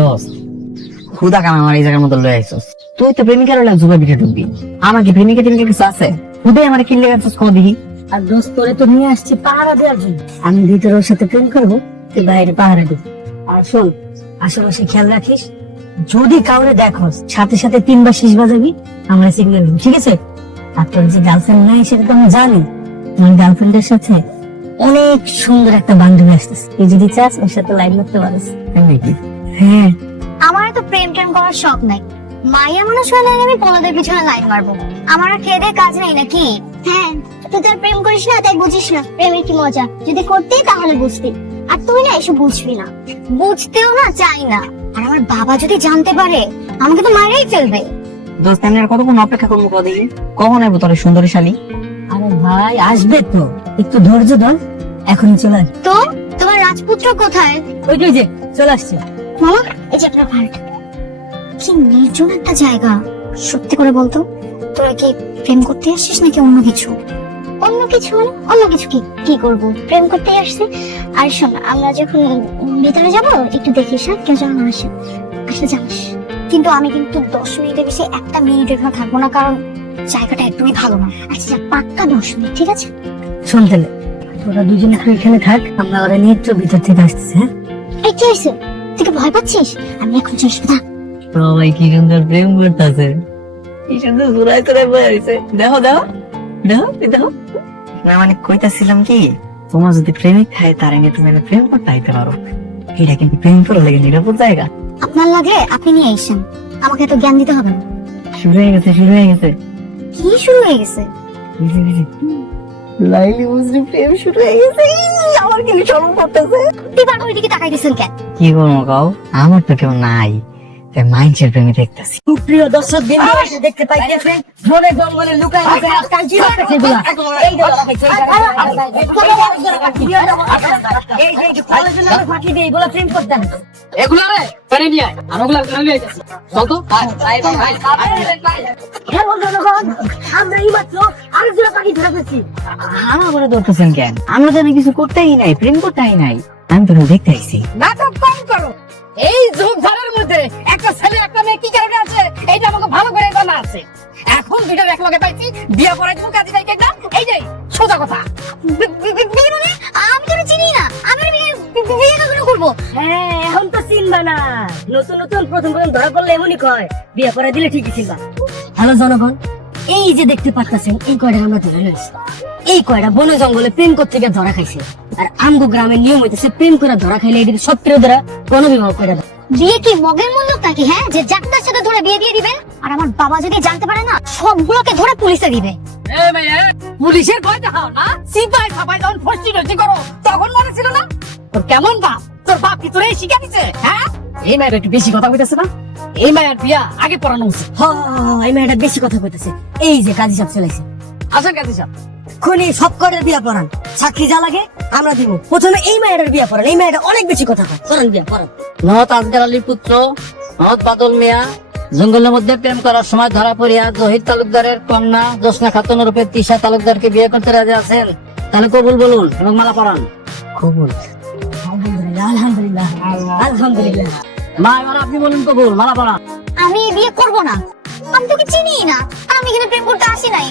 দোস্ত খুদা কাম আমার এই জায়গার মতো লয়ে আইছস। তুই তো প্রেমিকার হলে জুবা দিতে ঢুকবি, আমার কি প্রেমিকা টেমিকা কিছু আছে? খুদে আমার কিনলে গেছিস কো দেখি। আর দোস্ত তোরে তো নিয়ে আসছি পাহারা দেওয়ার জন্য। আমি ভিতরে ওর সাথে প্রেম করবো, তুই বাইরে পাহারা দিবি। আর শোন, আশেপাশে খেয়াল রাখিস, যদি কাউরে দেখোস সাথে সাথে 3 বার শীষ বাজাবি, আমরা সিগন্যাল দিবি, ঠিক আছে? আর তোর যে গার্লফ্রেন্ড নাই সেটা তো আমি জানি। তোমার গার্লফ্রেন্ডের সাথে অনেক সুন্দর একটা বান্ধবী আসতেছে, তুই যদি চাস ওর সাথে লাইন করতে পারিস। নাকি? হ্যাঁ, আমার তো প্রেম টেম করার শখ নাই। মাইয়া মানুষ হলে আমি বড়দের পিছনে লাইন মারবো। আমার আর খেয়ে দেয়ে কাজ নাই নাকি? হ্যাঁ, তুই তোর প্রেম করিস না তাই বুঝিস না প্রেমের কি মজা। যদি করতি তাহলে বুঝতি, আর তুই না এসব বুঝবি না, বুঝতেও না চাই না। আর আমার বাবা যদি জানতে পারে আমাকে তো মারাই ফেলবে। দোস্ত আমি আর কতক্ষণ অপেক্ষা করবো কো দেখি, কখন আইবো তোর সুন্দরী শালী? আরে ভাই আসবে তো, একটু ধৈর্য ধর, এখনই চলে আস। তো তোমার রাজপুত্র কোথায়? ওই যে চলে আসছে। মামা, এই যে আপনার ভাড়াটা। কি নির্জন একটা জায়গা। সত্যি করে বলতো, তোরা কি প্রেম করতে আসছিস নাকি অন্য কিছু? অন্য কিছু মানে অন্য কিছু কি কি করব? প্রেম করতে আসছি। আর শোন, আমরা যখন ভিতরে যাব একটু দেখিস, হ্যাঁ, কেউ যেন না আসে। আসলে জানিস কিন্তু আমি কিন্তু 10 মিনিটের বেশি একটা মিনিট এখানে থাকবো না, কারণ জায়গাটা একদমই ভালো না। আচ্ছা পাক্কা 10 মিনিট, ঠিক আছে? শোন তাহলে, তোরা দুজনে তুই এখানে থাক, আমরা ওরা নিয়ে একটু ভিতর থেকে আসতেছি। হ্যাঁ, এই কি হয়েছে? তুই কি ভয় পাচ্ছিস? আমি এখন চেষ্টা না। সবাই কি সুন্দর প্রেম করতেছে, কি সুন্দর ঘুরাই করে বসে। দেখো দেখো দেখো দেখো, না মানে কইতাছিলাম কি, তোমার যদি প্রেমিক থাকে তার আগে তুমি প্রেম করতে আইতে পারো। এটা কিন্তু প্রেম করার লাগে নিরাপদ জায়গা। আপনার লাগলে আপনি নিয়ে আইসেন, আমাকে এত জ্ঞান দিতে হবে না। শুরু হয়ে গেছে, শুরু হয়ে গেছে। কি শুরু হয়ে গেছে? লাইলি বুঝলি প্রেম শুরু হয়ে গেছে। আমার কিন্তু শরম করতেছে। তুই বারবার ওইদিকে তাকাই দিছেন কেন? কি করবো কাও, আমার তো কেউ নাই, তাই মাইন্ডের প্রেমে দেখতেছি। সুপ্রিয় দর্শক বিন্দু, দেখতে পাইতেছেন বনে জঙ্গলে লুকায় আছে আজকাল কি হচ্ছে এগুলা। এই যে এই যে কলেজের নামে ফাঁকি দিয়ে এগুলা প্রেম করতেন। এগুলা রে পেরে নিয়ে আয়, আমি ওগুলা পেরে নিয়ে আইতাছি। চল তো হ্যালো জনগণ, আমরা এইমাত্র আরেকজোড়া পাখি ধরে ফেলছি। আমার বলে ধরতেছেন কেন? আমরা তো কিছু করতেই নাই, প্রেম করতেই নাই, আমি তো দেখতে আইছি। নাটক কম করো। এই ঝোপঝাড়ের মধ্যে একটা ছেলে একটা মেয়ে কি কারণে আছে এইটা আমাকে ভালো করে জানা আছে। এখন দুইটার এক লগে পাইছি, বিয়ে করাই দিব কাজী ভাই কেন? এই যে সোজা কথা। বিয়ে মানে? আমি তোরে চিনি না, আমি বিয়ে কখনো করবো? হ্যাঁ, এখন তো চিনবা না, নতুন নতুন প্রথম প্রথম ধরা পড়লে এমনই কয়, বিয়ে করে দিলে ঠিকই চিনবা। হ্যালো জনগণ, এই যে দেখতে পাচ্ছেন এই কয়টা আমরা ধরে রয়েছি। এই কয়টা বনে জঙ্গলে প্রেম করতে গিয়ে ধরা খাইছে। আর আমগো গ্রামের নিয়ম হইতেছে প্রেম করে ধরা খাইলে এদিকে সত্তর দ্বারা গণবিবাহ করে দেয়। বিয়ে কি মগের মূল্য নাকি? হ্যাঁ, যে যাত্রার সাথে ধরে বিয়ে দিয়ে দিবেন। আর আমার বাবা যদি জানতে পারে না, সবগুলোকে ধরে পুলিশে দিবে। এ মেয়ে, পুলিশের ভয় দেখাও না। সিপাই সাপাই যখন ফষ্টি নষ্টি করো তখন মনে ছিল না? তোর কেমন বাপ? তোর বাপ কি তোর এই শিখা দিছে? হ্যাঁ, এই মায়ের একটু বেশি কথা কইতেছে না? এই মায়ের বিয়া আগে পড়ানো উচিত। এই মেয়েটা বেশি কথা কইতেছে। এই যে কাজী সাহেব চলেছে, আসেন কাজী সাহেব। খুনি সব কয়টার বিয়া পড়ান, সাক্ষী যা লাগে আমরা দিব। প্রথমে এই মেয়েটার বিয়া পড়ান, এই মেয়েটা অনেক বেশি কথা কয়, করেন বিয়া পড়ান। নহত আজগার আলীর পুত্র নহত বাদল মিয়া জঙ্গলের মধ্যে প্রেম করার সময় ধরা পড়িয়া জহির তালুকদারের কন্যা জোসনা খাতুন রূপে তিশা তালুকদারকে বিয়ে করতে রাজি আছেন। তাহলে কবুল বলুন এবং মালা পরান। কবুল। আলহামদুলিল্লাহ আলহামদুলিল্লাহ আলহামদুলিল্লাহ। মা এবার আপনি বলুন কবুল, মালা পরান। আমি বিয়ে করব না, আমি তোকে চিনি না, আমি এখানে প্রেম করতে আসি নাই।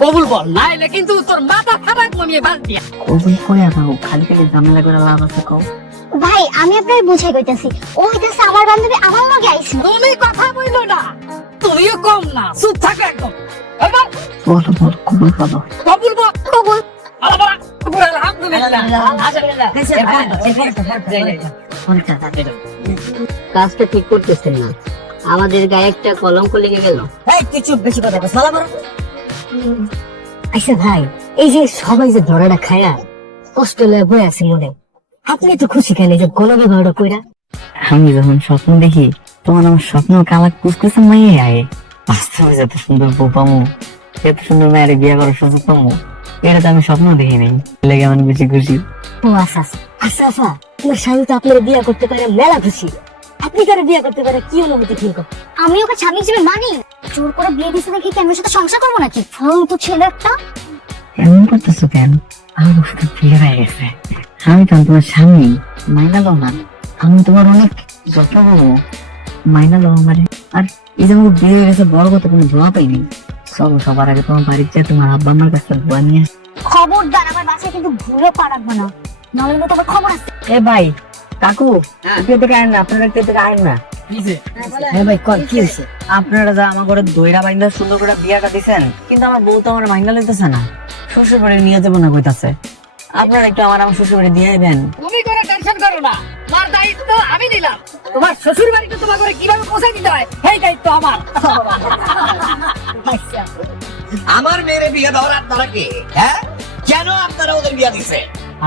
কবুল বল, নাইলে কিন্তু তোর মাথা খারাপ মনিয়ে বাদ দিয়া। কবুল করে আনো, খালি খালি ঝামেলা করে লাভ আছে কও? ভাই আমি আপনার বুঝাই কইতাছি, ও হইতাছে আমার বান্ধবী, আমার লগে আইছে। তুমি কথা বইলো না, তুমিও কম না, চুপ থাকো একদম। এবার বলো বলো, কবুল বলো। কবুল বল, কবুল। মালা পরান। কবুল, আলহামদুলিল্লাহ। কাজটা ঠিক করতেছেন না, আমাদের গায়ে একটা কলঙ্ক লেগে গেল। এই তুই চুপ, বেশি কথা কস, মালা পড়া। আচ্ছা ভাই, এই যে সবাই যে ধরাটা খায়া কষ্ট লয়ে বয়ে আছে মনে, আপনি তো খুশি কেন যে গণবিবাহটা কইরা? আমি যখন স্বপ্ন দেখি তোমার আমার স্বপ্ন কালা কুচকুচে মাইয়ে আয়ে, বাস্তবে যত সুন্দর বউ পামু, এত সুন্দর মায়ের বিয়ে করার সুযোগ পামু, এটা তো আমি স্বপ্ন দেখি নাই। লেগে আমার বেশি খুশি। ও আচ্ছা আচ্ছা আচ্ছা, তোমার স্বামী তো আপনার বিয়ে করতে পারে, মেলা খুশি। আপনি কারে বিয়ে করতে পারে, কি অনুভূতি ফিল করেন? আমি ওকে স্বামী হিসেবে মানি। জোর করে বিয়ে দিছে দেখি কেন সাথে সংসার করবো নাকি? তো ছেলে একটা। এমন করতেছো কেন? আমার শুধু বিয়ে হয়ে গেছে, আমি তো তোমার স্বামী, মাইনা দাও না। আমি তোমার অনেক যত্ন করবো, মাইনা লো আমারে। আর এই যে আমার বিয়ে হয়ে গেছে, বড় কথা কোনো দোয়া পাইনি। চলো সবার আগে তোমার বাড়িতে যা, তোমার আব্বা আমার কাছে দোয়া নিয়ে আসি। খবরদার আমার বাসায় কিন্তু ভুলও পা রাখবো না, নাহলে কিন্তু আমার খবর আছে। এ ভাই, কাকু, কেউ থেকে আয়েন না, আপনারা কেউ থেকে আয়েন না। হ্যাঁ ভাই কল কি হয়েছে? আপনারা যা আমার ঘরে দইরা বাইন্দা সুন্দর করে বিয়াটা দিছেন, কিন্তু আমার বউ তো আমার মাইনা লইতেছে না, শ্বশুর বাড়ি নিয়ে যাবো না কইতাছে। আপনারা একটু আমার শ্বশুর বাড়ি দিয়ে দেন। তুমি কোনো টেনশন করো না, তোমার দায়িত্ব আমি নিলাম। তোমার শ্বশুর বাড়িতে তোমার ঘরে কিভাবে পৌঁছে দিতে হয় সেই দায়িত্ব আমার। আমার মেয়ের বিয়ে দেওয়ার আপনারা কে? হ্যাঁ, কেন আপনারা ওদের বিয়ে দিছে?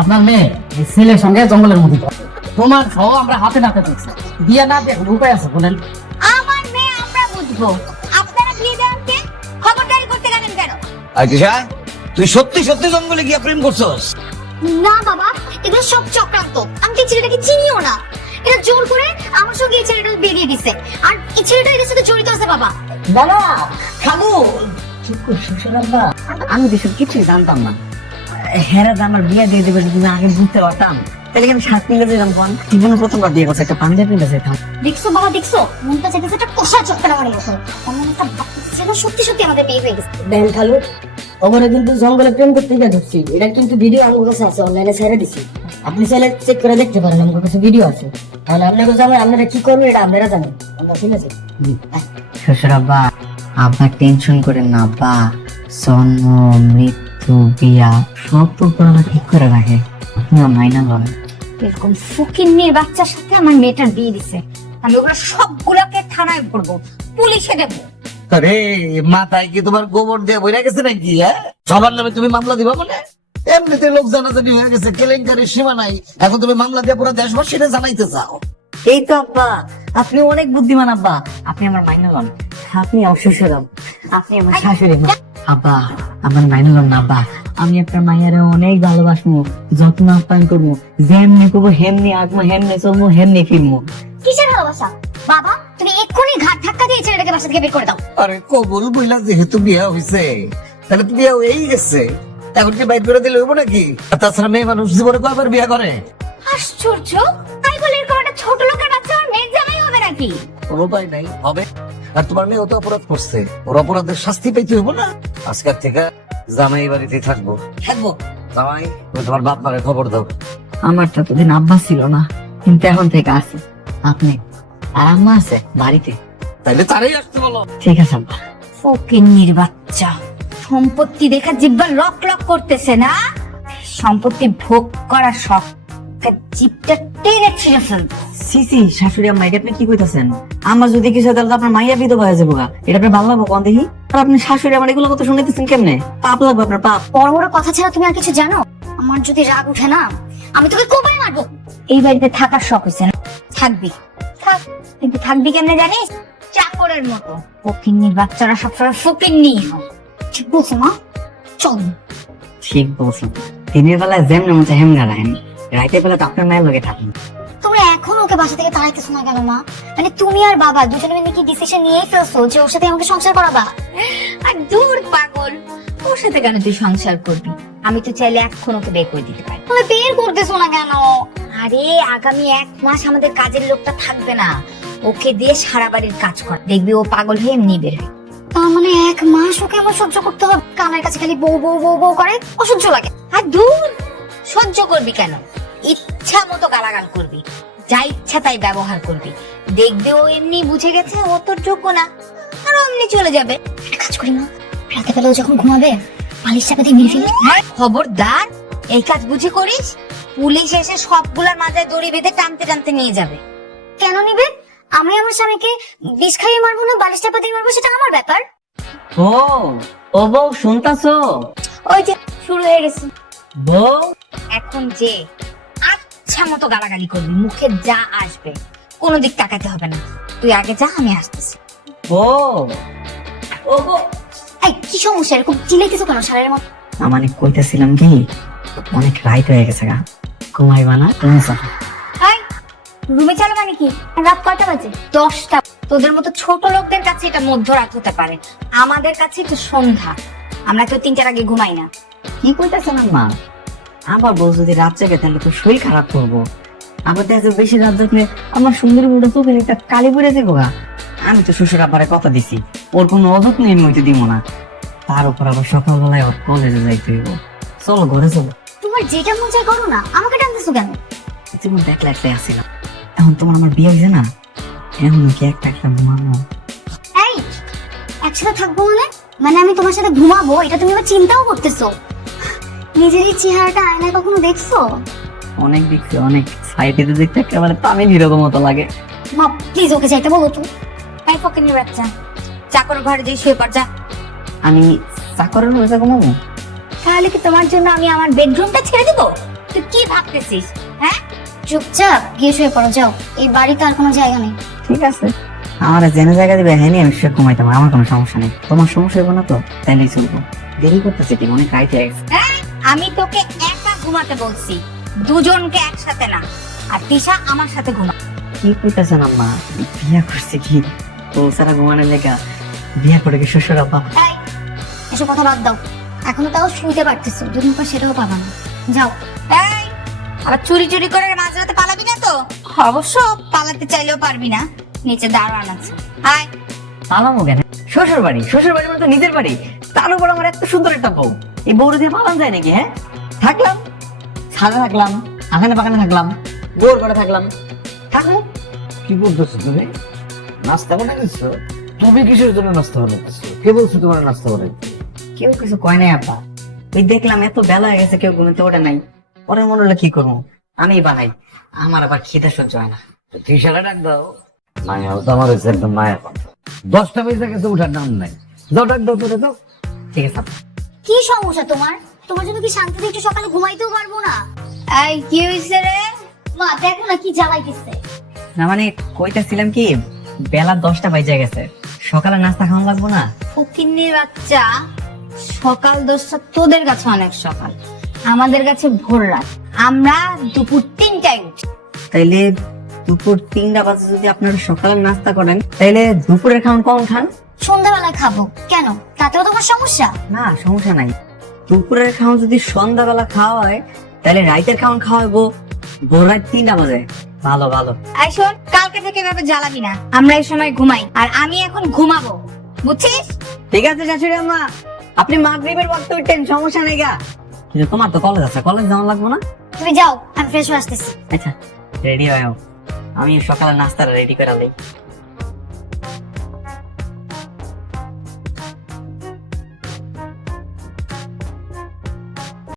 আপনার মেয়ে এই ছেলের সঙ্গে জঙ্গলের মধ্যে থাকে। তোমার সহ আমরা হাতে নাতে দেখছি, বিয়ে না দেখুন উপায় আছে বলেন? আমার মেয়ে আমরা বুঝবো, আপনারা বিয়ে দেন কে? খবরদারি করতে গেলেন কেন? আচ্ছা, তুই সত্যি সত্যি জঙ্গলে গিয়ে প্রেম করছস? না বাবা, এগুলো সব চক্রান্ত। আমি তো ছেলেটাকে চিনিও না, এটা জোর করে আমার সঙ্গে এই ছেলেটা বিয়ে দিয়ে দিছে। আর এই ছেলেটা এদের সাথে জড়িত আছে বাবা। বাবা, খাবো। চুপ কর শ্বশুর আব্বা, আমি তো সব কিছুই জানতাম না। হেরা যে আমার বিয়ে দিয়ে দেবে, যদি আমি আগে বুঝতে পারতাম তাহলে কি আমি 7 মিনিটে যেতাম। কোন জীবনে প্রথমবার বিয়ে করছে, একটা পাঞ্জাবি নিতে যেতাম। দেখছো বাবা, দেখছো মনটা চাইতেছে একটা কষা চক্কর আমার মতো। আমার একটা ভাবতেছে ছেলে সত্যি সত্যি আমাদের বিয়ে হয়ে গেছে। বেন খালু, ওমরে কিন্তু জঙ্গলে প্রেম করতে গিয়ে ঢুকছি। এটা কিন্তু ভিডিও আমার কাছে আছে, অনলাইনে ছেড়ে দিছি। আপনি চাইলে চেক করে দেখতে পারেন, আমার কাছে ভিডিও আছে। তাহলে আপনাকে জানেন আপনারা কি করবেন, এটা আপনারা জানেন। আমরা ঠিক আছে? শ্বশুর আব্বা, আপনার টেনশন করেন না আব্বা। জন্ম, মৃত্যু, বিয়া সব তো উপরওয়ালা ঠিক করে রাখে। আপনি মাইনা লন। এরকম ফকির নিয়ে বাচ্চার সাথে আমার মেয়েটার বিয়ে দিছে, আমি ওগুলো সবগুলোকে থানায় পড়বো, পুলিশে দেবো। আরে মাথায় কি তোমার গোবর দিয়ে বইরা গেছে নাকি? হ্যাঁ, সবার নামে তুমি মামলা দিবা বলে? এমনিতে লোক জানাজানি হয়ে গেছে, কেলেঙ্কারির সীমা নাই, এখন তুমি মামলা দিয়ে পুরো দেশবাসীরা জানাইতে চাও? এই তো আব্বা, আপনি অনেক বুদ্ধিমান আব্বা। আপনি আমার মাইনা লন, আপনি আমার শ্বশুর আব্বা, আপনি আমার শাশুড়ি মা। আব্বা, আমার মাইনা লন না আব্বা। আমি আপনার মাইয়ারে অনেক ভালোবাসবো, যত্ন আপ্যায়ন করবো, যেমনি করবো হেমনি আঁকবো, হেমনি চলবো, হেমনি ফিরবো। কিসের ভালোবাসা বাবা? তুমি এক্ষুনি ঘাট ধাক্কা দিয়ে ছেলেটাকে বাসা থেকে বের করে দাও। আরে কবুল বইলা যেহেতু বিয়ে হয়েছে, তাহলে তো বিয়ে হয়েই গেছে, এখন কি বাইর করে দিলে হইব নাকি? আর তাছাড়া মেয়ে মানুষ জীবনে কয়বার বিয়ে করে? আশ্চর্য, তাই বলে এরকম একটা ছোট লোকের বাচ্চা আর মেয়ের জামাই হবে নাকি? কোনো উপায় নাই, হবে। আর তোমার মেয়ে তো অপরাধ করছে, ওর অপরাধের শাস্তি পাইতে হইব না? আজকের থেকে জামাই বাড়িতে থাকবো। থাকবো। জামাই, তুমি তোমার বাপ মাকে খবর দাও। আমার তো এতদিন আব্বা ছিল না, কিন্তু এখন থেকে আছে। আপনি আর আম্মা আছে বাড়িতে। তাইলে তারাই আসতে বলো। ঠিক আছে আব্বা। ফকিন্নির বাচ্চা, সম্পত্তি দেখা জিব্বা লক লক করতেছে না? সম্পত্তি ভোগ করার শখ, জিভটা টেনে ছিঁড়ে ফেলবে। সিসি শাশুড়ি আম্মা, এটা আপনি কি কইতাছেন? আমার যদি কিছু হয় তাহলে তো আপনার মাইয়া বিধবা হয়ে যাবো গা। এটা আপনি ভালো লাগবো কোন দেখি? আর আপনি শাশুড়ি আমার এগুলো কথা শুনাইতেছেন কেমনে? পাপ লাগবে আপনার, পাপ। বড় বড় কথা ছাড়া তুমি আর কিছু জানো? আমার যদি রাগ উঠে না, আমি তোকে কোপায় মারবো। এই বাড়িতে থাকার শখ হয়েছে না? থাকবি, থাক। কিন্তু থাকবি কেমনে জানিস? চাকরের মতো। ফকিন্নির বাচ্চারা সবসময় ফকিন্নি হয়। ঠিক বলছো মা? চল। ঠিক বলছেন। দিনের বেলায় যেমন মতো হেমনা রাখেন, রাইতের বেলা তো আপনার মায়ের লগে থাকেন। তোমরা এখন ওকে বাসা থেকে তাড়াইতেছো না কেন মা? মানে তুমি আর বাবা দুজনে মিলে কি ডিসিশন নিয়েই ফেলছো যে ওর সাথে আমাকে সংসার করাবা? আর দূর পাগল, ওর সাথে কেন তুই সংসার করবি? আমি তো চাইলে এখন ওকে বের করে দিতে পারি। তুমি বের করতেছো না কেন? আরে আগামী 1 মাস আমাদের কাজের লোকটা থাকবে না, ওকে দিয়ে সারা বাড়ির কাজ কর, দেখবি ও পাগল হয়ে এমনি বের হবে। তার মানে 1 মাস ওকে আমার সহ্য করতে হবে? কানের কাছে খালি বউ বউ বউ বউ করে, অসহ্য লাগে। আর দূর, সহ্য করবি কেন? ইচ্ছা মতো গালাগাল করবি, যা ইচ্ছা তাই ব্যবহার করবি, দেখবে ও এমনি বুঝে গেছে ও তোর যোগ্য না, আর এমনি চলে যাবে। একটা কাজ করি না, রাতে বেলা ও যখন ঘুমাবে বালিশ চাপা দিয়ে মেরে ফেলি। খবরদার এই কাজ বুঝে করিস, পুলিশ এসে সবগুলার মাথায় দড়ি বেঁধে টানতে টানতে নিয়ে যাবে। কেন নিবে? আমি আমার স্বামীকে বিষ খাইয়ে মারবো না বালিশ চাপা দিয়ে মারবো, সেটা আমার ব্যাপার। ও ও বউ, শুনতাছো? ওই যে শুরু হয়ে গেছে। বউ, এখন যে আচ্ছা মতো গালাগালি করবি, মুখে যা আসবে, কোনো দিক তাকাতে হবে না। তুই আগে যা, আমি আসতেছি। বউ, ও বউ। এই কি সমস্যা? এরকম চিল্লাইতেছো কেন সারের মতো? মানে কইতেছিলাম কি, অনেক রাইট হয়ে গেছে গা, ঘুমাইবা না তুমি? এই রুমে চলো মানে কি? রাত কয়টা বাজে? 10টা। তোদের মতো ছোট লোকদের কাছে এটা মধ্যরাত হতে পারে, আমাদের কাছে এটা সন্ধ্যা। আমরা তো 3টার আগে ঘুমাই না। কি কইতেছেন আম্মা? আমার বউ যদি রাত জাগে তাহলে তো শরীর খারাপ করবো। আবার দেখা যায় বেশি রাত জাগলে আমার সুন্দর বউটা চোখে একটা কালি পড়ে যাবো গা। আমি তো শ্বশুর আব্বারে কথা দিছি ওর কোনো অযত্ন আমি হইতে দিব না। তার উপর আবার সকালবেলায় ওর কলেজে যাইতে হইব। চলো ঘরে চলো। তোমার যেটা মন চায় করো না, আমাকে টানতেছো কেন? তুমি দেখলে একটাই আসছিলাম, এখন তোমার আমার বিয়ে হয়েছে না, এখন কি একটা একটা ঘুমানো। এই একসাথে থাকবো মানে আমি তোমার সাথে ঘুমাবো, এটা তুমি আবার চিন্তাও করতেছো? নিজের এই চেহারাটা আয়নায় কখনো দেখছো? অনেক দেখছি, অনেক সাইডে দেখতে একেবারে তামিল হিরোর মতো লাগে। মা প্লিজ ওকে যাইতে বলো তো। এই ফকিনের বাচ্চা, চাকর ঘরে যে শুয়ে পড় যা। আমি চাকরের হয়েছে ঘুমাবো? তাহলে কি তোমার জন্য আমি আমার বেডরুমটা ছেড়ে দিব? তুই কি ভাবতেছিস? হ্যাঁ, চুপচাপ গিয়ে শুয়ে পড়ো, যাও। এই বাড়িতে আর কোনো জায়গা নেই। ঠিক আছে, আমার জেনে জায়গা দিবে, হ্যাঁ আমি সে ঘুমাইতাম, আমার কোনো সমস্যা নেই। তোমার সমস্যা হবে না তো? তাইলেই চলবো। দেরি করতেছে কি, অনেক রাইতে গেছে। আমি তোকে একা ঘুমাতে বলছি, দুজনকে একসাথে না। আর তিশা আমার সাথে ঘুমা। কি কইতেছেন আম্মা? বিয়া করছে কি তো সারা ঘুমানোর লেগা? বিয়া করে কি শ্বশুর আব্বা? এই এসব কথা বাদ দাও, এখনো তাও শুইতে পারতেছো, দুদিন পর সেটাও পাবা না। যাও। এই আবার চুরি চুরি করে মাঝরাতে পালাবি না তো? অবশ্য পালাতে চাইলেও পারবি না, নিচে দাঁড়ান আছে। আয়। পালামো কেন? শ্বশুর বাড়ি, শ্বশুর বাড়ি মানে তো নিজের বাড়ি। তার উপর আমার এত সুন্দর একটা বউ, এই বউরে দিয়ে পালান যায় নাকি? হ্যাঁ, থাকলাম ছাদে, থাকলাম আখানে পাখানে, থাকলাম বউর ঘরে, থাকলাম থাকবো। কি বলতেছো তুমি? নাস্তা বানাইছো? তুমি কিসের জন্য নাস্তা বানাইছো? কে বলছো তোমার নাস্তা বানাইতে? কেউ কিছু কয় নাই আব্বা, ওই দেখলাম এত বেলা হয়ে গেছে, কেউ ঘুমোতে ওঠে নাই, পরে মনে হলো কি করবো, আমি বানাই। আমার আবার খিদে সহ্য হয় না। তৃষাকে ডাক দাও। মায়া তো আমার হয়েছে একদম মায়ের কথা। 10টা বেজে গেছে, উঠার নাম নাই। যাও ডাক দাও, তোরে দাও। ঠিক আছে আব্বা। কি সমস্যা তোমার? তোমার জন্য কি শান্তিতে একটু সকালে ঘুমাইতেও পারবো না? এই কি হইছে রে? মা দেখো না কি জ্বালাইতেছে। না মানে কইতাছিলাম কি, বেলা 10টা বাজে গেছে, সকালে নাস্তা খাওয়া লাগবো না? ফকিন্নির বাচ্চা, সকাল 10টা তোদের কাছে অনেক সকাল, আমাদের কাছে ভোর রাত। আমরা দুপুর 3টায় উঠি। তাইলে দুপুর 3টা বাজে যদি আপনারা সকালে নাস্তা করেন, তাইলে দুপুরের খাওয়ান কখন খান? সন্ধ্যাবেলায় খাবো কেন? তাতেও তোমার সমস্যা? না সমস্যা নাই, দুপুরের খাওয়ান যদি সন্ধ্যাবেলা খাওয়া হয়, তাহলে রাইতের খাওয়ান খাওয়াবো ভোর রাত 3টা বাজে। ভালো ভালো। এই শোন, কালকে থেকে এভাবে জ্বালাবি না, আমরা এই সময় ঘুমাই, আর আমি এখন ঘুমাবো, বুঝছিস? ঠিক আছে শাশুড়ি আম্মা, আপনি মাগরিবের পর তো উঠেন, সমস্যা নেই গা। কিন্তু তোমার তো কলেজ আছে, কলেজ যাওয়া লাগবো না? তুমি যাও, আমি ফ্রেশ হয়ে আসতেছি। আচ্ছা রেডি হয়ে আমি সকালে নাস্তাটা রেডি করে লই।